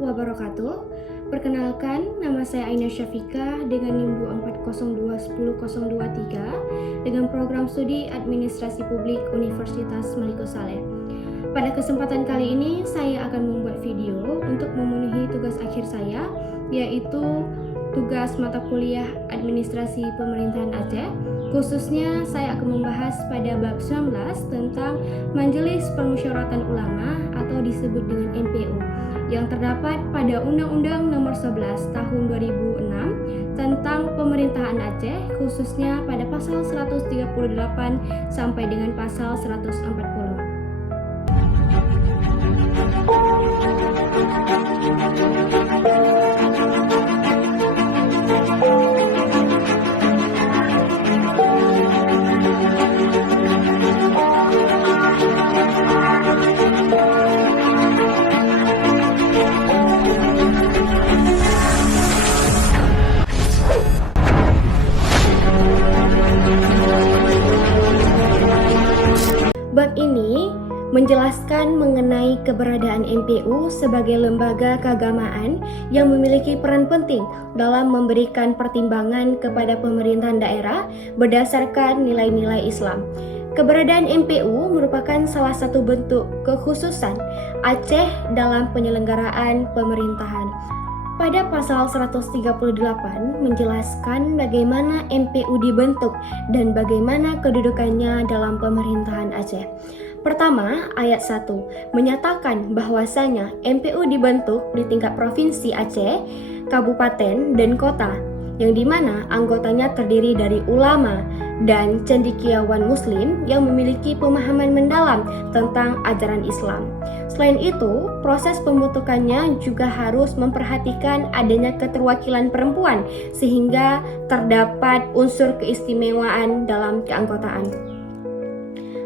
wabarakatuh. Perkenalkan, nama saya Aina Syafika dengan NIM 24021023 dengan program studi Administrasi Publik Universitas Maliku Saleh. Pada kesempatan kali ini, saya akan membuat video untuk memenuhi tugas akhir saya, yaitu tugas mata kuliah Administrasi Pemerintahan Aceh. Khususnya saya akan membahas pada bab 19 tentang Majelis Permusyawaratan Ulama atau disebut dengan MPU yang terdapat pada Undang-Undang Nomor 11 Tahun 2006 tentang Pemerintahan Aceh, khususnya pada pasal 138 sampai dengan pasal 140. Bab ini menjelaskan mengenai keberadaan MPU sebagai lembaga keagamaan yang memiliki peran penting dalam memberikan pertimbangan kepada pemerintahan daerah berdasarkan nilai-nilai Islam. Keberadaan MPU merupakan salah satu bentuk kekhususan Aceh dalam penyelenggaraan pemerintahan. Pada pasal 138 menjelaskan bagaimana MPU dibentuk dan bagaimana kedudukannya dalam pemerintahan Aceh. Pertama, ayat 1 menyatakan bahwasanya MPU dibentuk di tingkat provinsi Aceh, kabupaten, dan kota, yang dimana anggotanya terdiri dari ulama dan cendekiawan muslim yang memiliki pemahaman mendalam tentang ajaran Islam. Selain itu, proses pembentukannya juga harus memperhatikan adanya keterwakilan perempuan sehingga terdapat unsur keistimewaan dalam keanggotaan.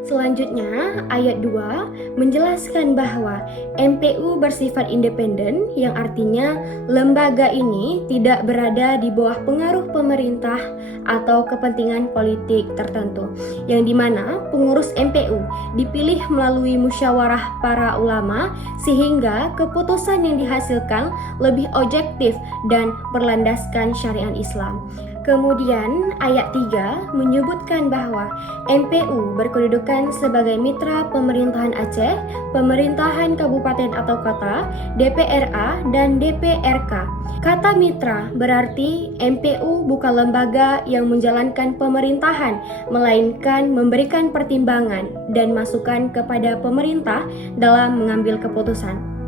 Selanjutnya, ayat 2 menjelaskan bahwa MPU bersifat independen, yang artinya lembaga ini tidak berada di bawah pengaruh pemerintah atau kepentingan politik tertentu, yang dimana pengurus MPU dipilih melalui musyawarah para ulama sehingga keputusan yang dihasilkan lebih objektif dan berlandaskan syariat Islam. Kemudian ayat 3 menyebutkan bahwa MPU berkedudukan sebagai mitra pemerintahan Aceh, pemerintahan kabupaten atau kota, DPRA, dan DPRK. Kata mitra berarti MPU bukan lembaga yang menjalankan pemerintahan, melainkan memberikan pertimbangan dan masukan kepada pemerintah dalam mengambil keputusan.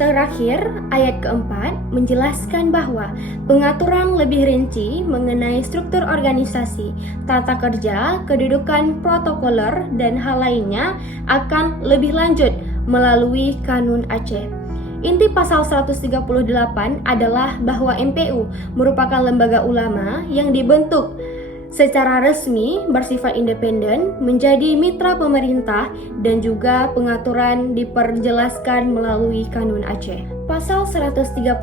Terakhir, ayat keempat menjelaskan bahwa pengaturan lebih rinci mengenai struktur organisasi, tata kerja, kedudukan protokoler, dan hal lainnya akan lebih lanjut melalui Kanun Aceh. Inti pasal 138 adalah bahwa MPU merupakan lembaga ulama yang dibentuk secara resmi, bersifat independen, menjadi mitra pemerintah, dan juga pengaturan diperjelaskan melalui Kanun Aceh. Pasal 139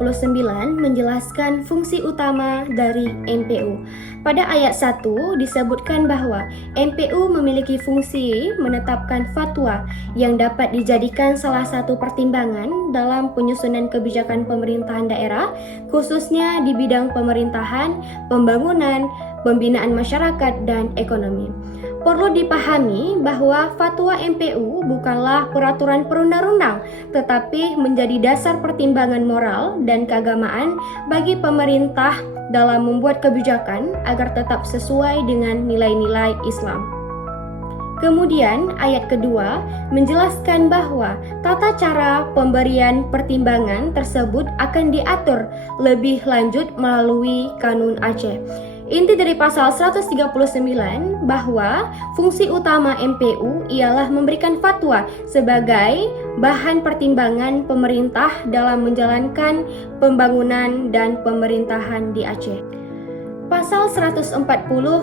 menjelaskan fungsi utama dari MPU. Pada ayat 1 disebutkan bahwa MPU memiliki fungsi menetapkan fatwa yang dapat dijadikan salah satu pertimbangan dalam penyusunan kebijakan pemerintahan daerah, khususnya di bidang pemerintahan, pembangunan, pembinaan masyarakat, dan ekonomi. Perlu dipahami bahwa fatwa MPU bukanlah peraturan perundang-undang, tetapi menjadi dasar pertimbangan moral dan keagamaan bagi pemerintah dalam membuat kebijakan agar tetap sesuai dengan nilai-nilai Islam. Kemudian ayat kedua menjelaskan bahwa tata cara pemberian pertimbangan tersebut akan diatur lebih lanjut melalui Kanun Aceh. Inti dari pasal 139 bahwa fungsi utama MPU ialah memberikan fatwa sebagai bahan pertimbangan pemerintah dalam menjalankan pembangunan dan pemerintahan di Aceh. Pasal 140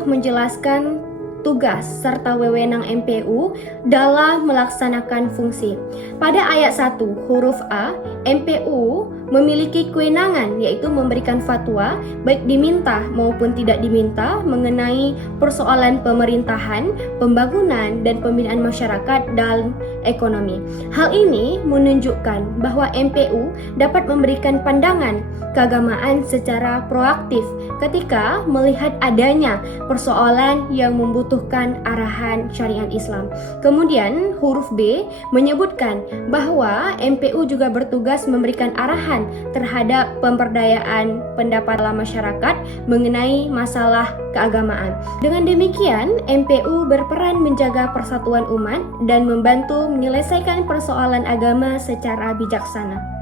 menjelaskan tugas serta wewenang MPU dalam melaksanakan fungsi. Pada ayat 1 huruf A, MPU memiliki kewenangan yaitu memberikan fatwa baik diminta maupun tidak diminta mengenai persoalan pemerintahan, pembangunan dan pembinaan masyarakat dan ekonomi. Hal ini menunjukkan bahwa MPU dapat memberikan pandangan keagamaan secara proaktif ketika melihat adanya persoalan yang membutuhkan arahan syariat Islam. Kemudian huruf B menyebutkan bahwa MPU juga bertugas memberikan arahan terhadap pemberdayaan pendapat dalam masyarakat mengenai masalah keagamaan. Dengan demikian, MPU berperan menjaga persatuan umat dan membantu menyelesaikan persoalan agama secara bijaksana.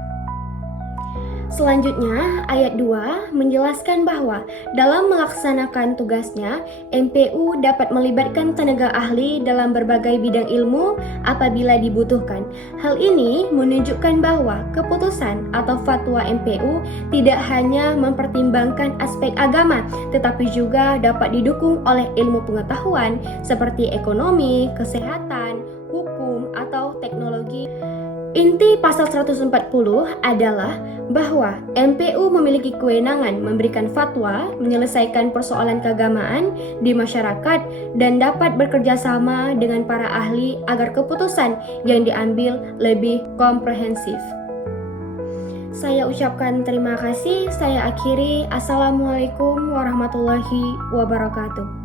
Selanjutnya, ayat 2 menjelaskan bahwa dalam melaksanakan tugasnya, MPU dapat melibatkan tenaga ahli dalam berbagai bidang ilmu apabila dibutuhkan. Hal ini menunjukkan bahwa keputusan atau fatwa MPU tidak hanya mempertimbangkan aspek agama, tetapi juga dapat didukung oleh ilmu pengetahuan seperti ekonomi, kesehatan, hukum, atau teknologi. Inti pasal 140 adalah bahwa MPU memiliki kewenangan memberikan fatwa, menyelesaikan persoalan keagamaan di masyarakat, dan dapat bekerja sama dengan para ahli agar keputusan yang diambil lebih komprehensif. Saya ucapkan terima kasih. Saya akhiri. Assalamualaikum warahmatullahi wabarakatuh.